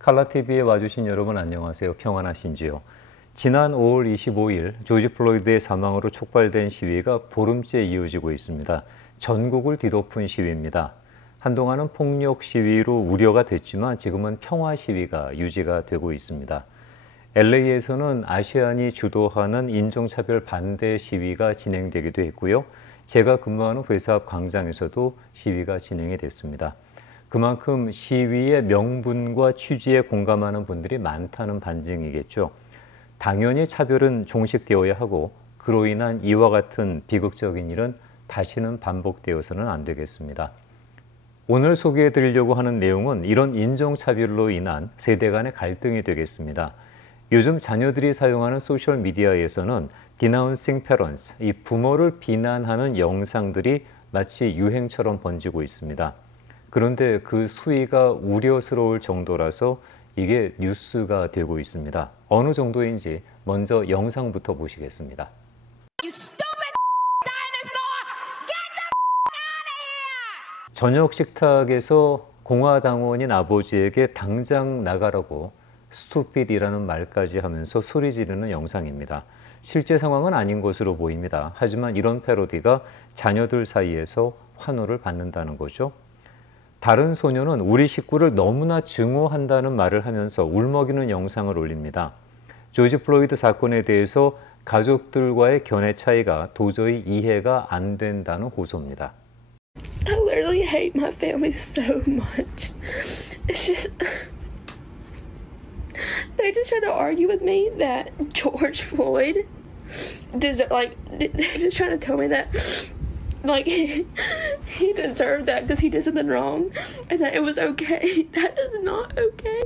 칼라TV에 와주신 여러분 안녕하세요. 평안하신지요? 지난 5월 25일 조지 플로이드의 사망으로 촉발된 시위가 보름째 이어지고 있습니다. 전국을 뒤덮은 시위입니다. 한동안은 폭력 시위로 우려가 됐지만 지금은 평화 시위가 유지가 되고 있습니다. LA에서는 아시안이 주도하는 인종차별 반대 시위가 진행되기도 했고요. 제가 근무하는 회사 앞 광장에서도 시위가 진행이 됐습니다. 그만큼 시위의 명분과 취지에 공감하는 분들이 많다는 반증이겠죠. 당연히 차별은 종식되어야 하고 그로 인한 이와 같은 비극적인 일은 다시는 반복되어서는 안 되겠습니다. 오늘 소개해 드리려고 하는 내용은 이런 인종차별로 인한 세대 간의 갈등이 되겠습니다. 요즘 자녀들이 사용하는 소셜미디어에서는 Denouncing Parents, 이 부모를 비난하는 영상들이 마치 유행처럼 번지고 있습니다. 그런데 그 수위가 우려스러울 정도라서 이게 뉴스가 되고 있습니다. 어느 정도인지 먼저 영상부터 보시겠습니다. 저녁 식탁에서 공화당원인 아버지에게 당장 나가라고 스투핏이라는 말까지 하면서 소리 지르는 영상입니다. 실제 상황은 아닌 것으로 보입니다. 하지만 이런 패러디가 자녀들 사이에서 환호를 받는다는 거죠. 다른 소녀는 우리 식구를 너무나 증오한다는 말을 하면서 울먹이는 영상을 올립니다. 조지 플로이드 사건에 대해서 가족들과의 견해 차이가 도저히 이해가 안 된다는 호소입니다. I literally hate my family so much. It's just they just try to argue with me that George Floyd they're just trying to tell me that he deserved that because he did something wrong and that it was okay. That is not okay.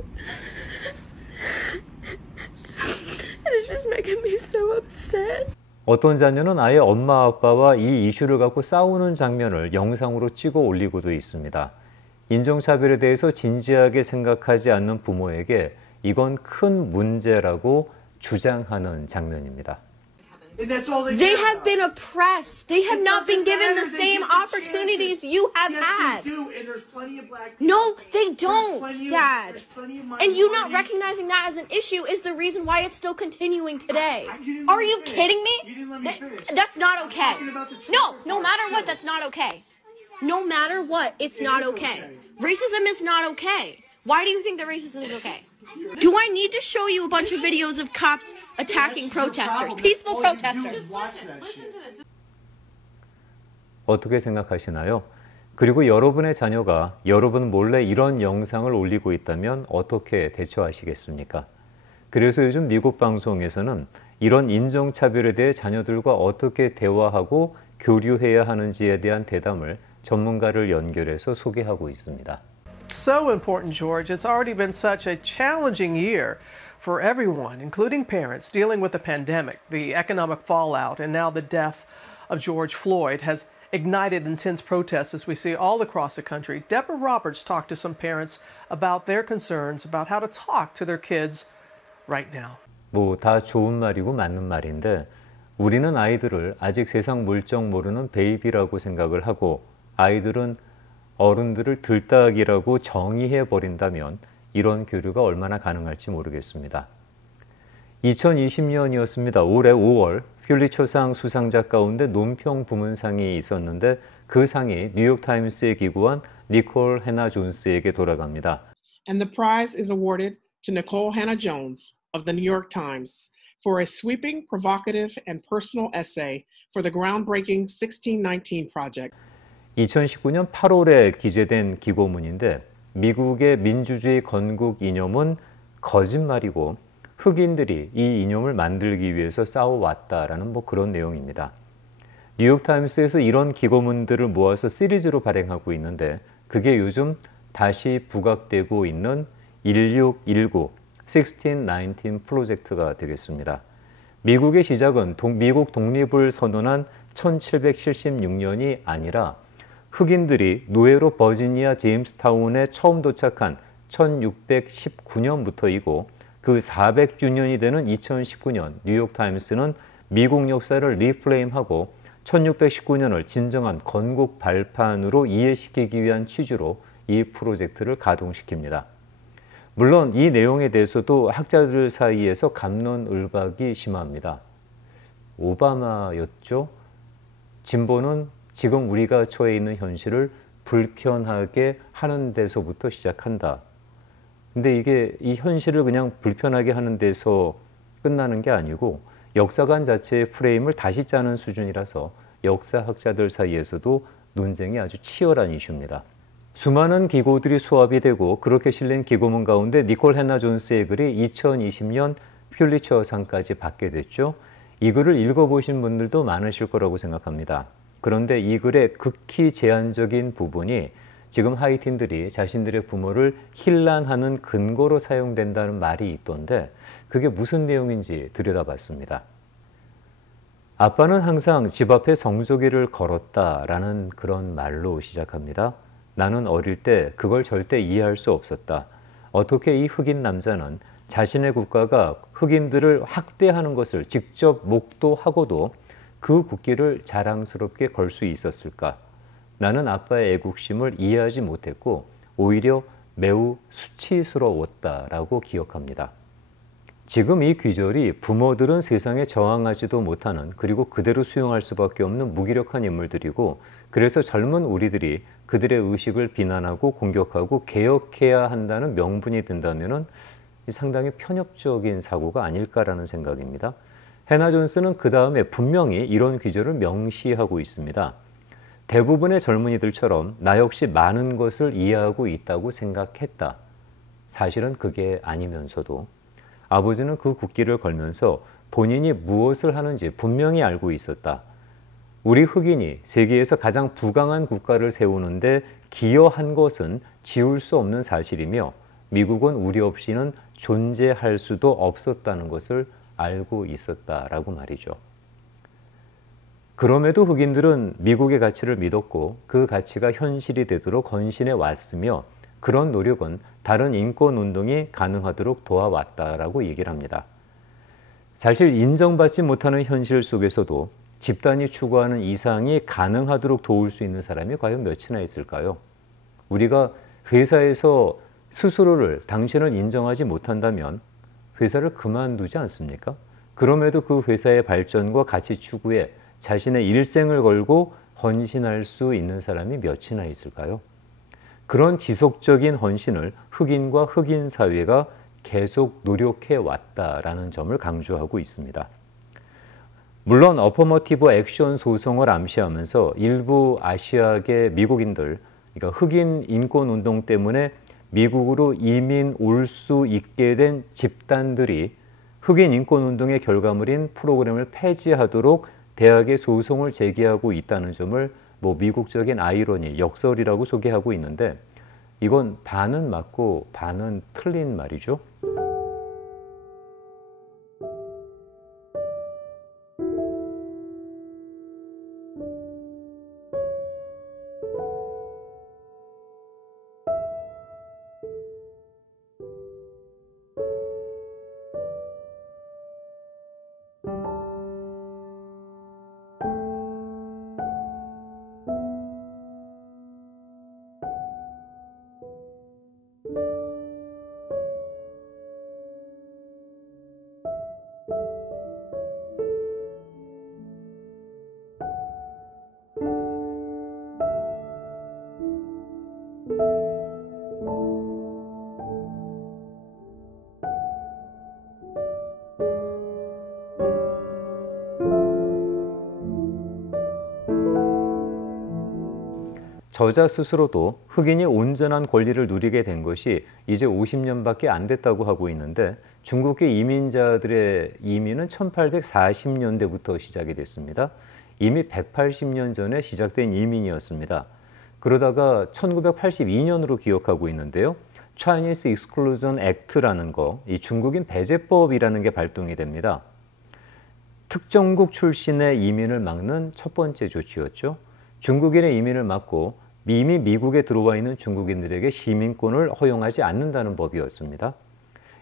And it's just making me so upset. 어떤 자녀는 아예 엄마 아빠와 이 이슈를 갖고 싸우는 장면을 영상으로 찍어 올리고도 있습니다. 인종차별에 대해서 진지하게 생각하지 않는 부모에게 이건 큰 문제라고 주장하는 장면입니다. They have been oppressed. They have not been given the same opportunities you have had. No, they don't, Dad. And you not recognizing that as an issue is the reason why it's still continuing today. Are you kidding me? That's not okay. No matter what, that's not okay. No matter what, it's not okay. Racism is not okay. Why do you think that racism is okay? Do I need to show you a bunch of videos of cops attacking protesters, peaceful protesters? 어떻게 생각하시나요? 그리고 여러분의 자녀가 여러분 몰래 이런 영상을 올리고 있다면 어떻게 대처하시겠습니까? 그래서 요즘 미국 방송에서는 이런 인종차별에 대해 자녀들과 어떻게 대화하고 교류해야 하는지에 대한 대담을 전문가를 연결해서 소개하고 있습니다. So important, George. It's already been such a challenging year for everyone, including parents, dealing with the pandemic, the economic fallout, and now the death of George Floyd has ignited intense protests as we see all across the country. Deborah Roberts talked to some parents about their concerns about how to talk to their kids right now. 다 좋은 말이고 맞는 말인데 우리는 아이들을 아직 세상 물정 모르는 베이비라고 생각을 하고 아이들은 어른들을 들딱이라고 정의해버린다면 이런 교류가 얼마나 가능할지 모르겠습니다. 2020년이었습니다. 올해 5월 퓰리처상 수상자 가운데 논평 부문상이 있었는데 그 상이 뉴욕타임스에 기고한 니콜 해나 존스에게 돌아갑니다. And the prize is awarded to Nicole Hannah Jones of the New York Times for a sweeping, provocative, and personal essay for the groundbreaking 1619 Project. 2019년 8월에 기재된 기고문인데 미국의 민주주의 건국 이념은 거짓말이고 흑인들이 이 이념을 만들기 위해서 싸워왔다라는 그런 내용입니다. 뉴욕타임스에서 이런 기고문들을 모아서 시리즈로 발행하고 있는데 그게 요즘 다시 부각되고 있는 1619, 1619 프로젝트가 되겠습니다. 미국의 시작은 미국 독립을 선언한 1776년이 아니라 흑인들이 노예로 버지니아 제임스타운에 처음 도착한 1619년부터이고 그 400주년이 되는 2019년 뉴욕타임스는 미국 역사를 리프레임하고 1619년을 진정한 건국 발판으로 이해시키기 위한 취지로 이 프로젝트를 가동시킵니다. 물론 이 내용에 대해서도 학자들 사이에서 갑론을박이 심합니다. 오바마였죠. 진보는 지금 우리가 처해 있는 현실을 불편하게 하는 데서부터 시작한다. 근데 이게 이 현실을 그냥 불편하게 하는 데서 끝나는 게 아니고 역사관 자체의 프레임을 다시 짜는 수준이라서 역사학자들 사이에서도 논쟁이 아주 치열한 이슈입니다. 수많은 기고들이 수합이 되고 그렇게 실린 기고문 가운데 니콜 해나 존스의 글이 2020년 퓰리처상까지 받게 됐죠. 이 글을 읽어보신 분들도 많으실 거라고 생각합니다. 그런데 이 글의 극히 제한적인 부분이 지금 하이틴들이 자신들의 부모를 힐난하는 근거로 사용된다는 말이 있던데 그게 무슨 내용인지 들여다봤습니다. 아빠는 항상 집 앞에 성조기를 걸었다라는 그런 말로 시작합니다. 나는 어릴 때 그걸 절대 이해할 수 없었다. 어떻게 이 흑인 남자는 자신의 국가가 흑인들을 학대하는 것을 직접 목도하고도 그 국기를 자랑스럽게 걸 수 있었을까? 나는 아빠의 애국심을 이해하지 못했고 오히려 매우 수치스러웠다라고 기억합니다. 지금 이 귀절이 부모들은 세상에 저항하지도 못하는 그리고 그대로 수용할 수밖에 없는 무기력한 인물들이고 그래서 젊은 우리들이 그들의 의식을 비난하고 공격하고 개혁해야 한다는 명분이 된다면 상당히 편협적인 사고가 아닐까라는 생각입니다. 해나 존스는 그 다음에 분명히 이런 귀절을 명시하고 있습니다. 대부분의 젊은이들처럼 나 역시 많은 것을 이해하고 있다고 생각했다. 사실은 그게 아니면서도 아버지는 그 국기를 걸면서 본인이 무엇을 하는지 분명히 알고 있었다. 우리 흑인이 세계에서 가장 부강한 국가를 세우는데 기여한 것은 지울 수 없는 사실이며 미국은 우리 없이는 존재할 수도 없었다는 것을 알고 있었다라고 말이죠. 그럼에도 흑인들은 미국의 가치를 믿었고 그 가치가 현실이 되도록 헌신해 왔으며 그런 노력은 다른 인권운동이 가능하도록 도와왔다라고 얘기를 합니다. 사실 인정받지 못하는 현실 속에서도 집단이 추구하는 이상이 가능하도록 도울 수 있는 사람이 과연 몇이나 있을까요? 우리가 회사에서 스스로를 당신을 인정하지 못한다면 회사를 그만두지 않습니까? 그럼에도 그 회사의 발전과 가치 추구에 자신의 일생을 걸고 헌신할 수 있는 사람이 몇이나 있을까요? 그런 지속적인 헌신을 흑인과 흑인 사회가 계속 노력해 왔다라는 점을 강조하고 있습니다. 물론 어퍼머티브 액션 소송을 암시하면서 일부 아시아계 미국인들, 그러니까 흑인 인권운동 때문에 미국으로 이민 올 수 있게 된 집단들이 흑인 인권운동의 결과물인 프로그램을 폐지하도록 대학에 소송을 제기하고 있다는 점을 미국적인 아이러니, 역설이라고 소개하고 있는데 이건 반은 맞고 반은 틀린 말이죠. 저자 스스로도 흑인이 온전한 권리를 누리게 된 것이 이제 50년밖에 안 됐다고 하고 있는데 중국계 이민자들의 이민은 1840년대부터 시작이 됐습니다. 이미 180년 전에 시작된 이민이었습니다. 그러다가 1982년으로 기억하고 있는데요. Chinese Exclusion Act라는 거, 이 중국인 배제법이라는 게 발동이 됩니다. 특정국 출신의 이민을 막는 첫 번째 조치였죠. 중국인의 이민을 막고 이미 미국에 들어와 있는 중국인들에게 시민권을 허용하지 않는다는 법이었습니다.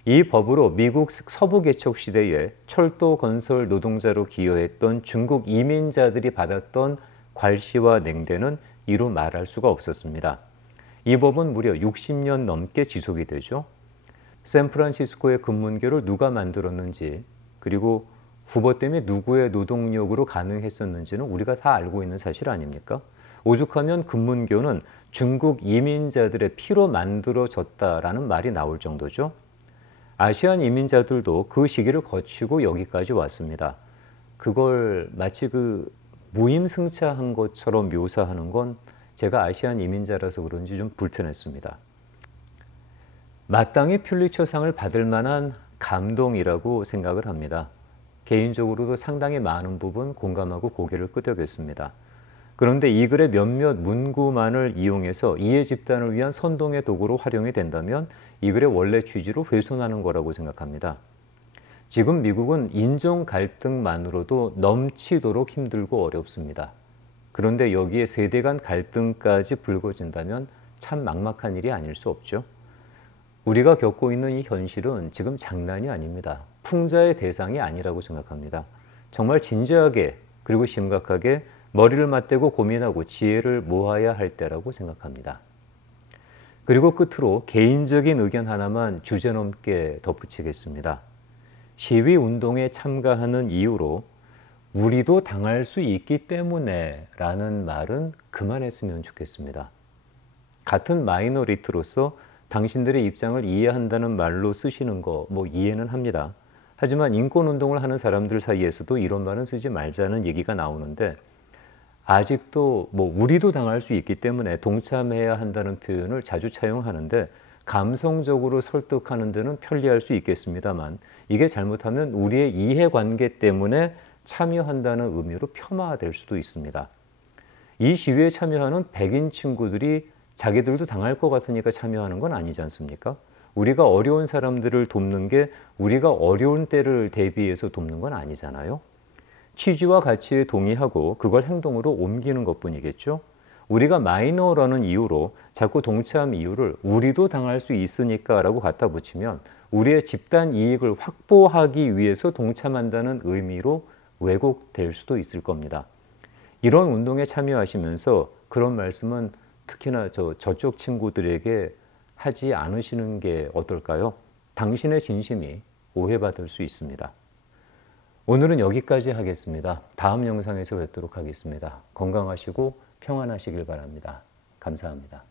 이 법으로 미국 서부 개척 시대에 철도 건설 노동자로 기여했던 중국 이민자들이 받았던 괄시와 냉대는 이루 말할 수가 없었습니다. 이 법은 무려 60년 넘게 지속이 되죠. 샌프란시스코의 금문교를 누가 만들었는지, 그리고 후보 때문에 누구의 노동력으로 가능했었는지는 우리가 다 알고 있는 사실 아닙니까? 오죽하면 금문교는 중국 이민자들의 피로 만들어졌다라는 말이 나올 정도죠. 아시안 이민자들도 그 시기를 거치고 여기까지 왔습니다. 그걸 마치 무임승차한 것처럼 묘사하는 건 제가 아시안 이민자라서 그런지 좀 불편했습니다. 마땅히 퓰리처상을 받을 만한 감동이라고 생각을 합니다. 개인적으로도 상당히 많은 부분 공감하고 고개를 끄덕였습니다. 그런데 이 글의 몇몇 문구만을 이용해서 이해 집단을 위한 선동의 도구로 활용이 된다면 이 글의 원래 취지로 훼손하는 거라고 생각합니다. 지금 미국은 인종 갈등만으로도 넘치도록 힘들고 어렵습니다. 그런데 여기에 세대 간 갈등까지 불거진다면 참 막막한 일이 아닐 수 없죠. 우리가 겪고 있는 이 현실은 지금 장난이 아닙니다. 풍자의 대상이 아니라고 생각합니다. 정말 진지하게 그리고 심각하게 머리를 맞대고 고민하고 지혜를 모아야 할 때라고 생각합니다. 그리고 끝으로 개인적인 의견 하나만 주제넘게 덧붙이겠습니다. 시위운동에 참가하는 이유로 우리도 당할 수 있기 때문에 라는 말은 그만했으면 좋겠습니다. 같은 마이너리티로서 당신들의 입장을 이해한다는 말로 쓰시는 거 이해는 합니다. 하지만 인권운동을 하는 사람들 사이에서도 이런 말은 쓰지 말자는 얘기가 나오는데 아직도 우리도 당할 수 있기 때문에 동참해야 한다는 표현을 자주 차용하는데 감성적으로 설득하는 데는 편리할 수 있겠습니다만 이게 잘못하면 우리의 이해관계 때문에 참여한다는 의미로 폄하될 수도 있습니다. 이 시위에 참여하는 백인 친구들이 자기들도 당할 것 같으니까 참여하는 건 아니지 않습니까? 우리가 어려운 사람들을 돕는 게 우리가 어려운 때를 대비해서 돕는 건 아니잖아요. 취지와 가치에 동의하고 그걸 행동으로 옮기는 것뿐이겠죠. 우리가 마이너라는 이유로 자꾸 동참 이유를 우리도 당할 수 있으니까 라고 갖다 붙이면 우리의 집단 이익을 확보하기 위해서 동참한다는 의미로 왜곡될 수도 있을 겁니다. 이런 운동에 참여하시면서 그런 말씀은 특히나 저쪽 친구들에게 하지 않으시는 게 어떨까요? 당신의 진심이 오해받을 수 있습니다. 오늘은 여기까지 하겠습니다. 다음 영상에서 뵙도록 하겠습니다. 건강하시고 평안하시길 바랍니다. 감사합니다.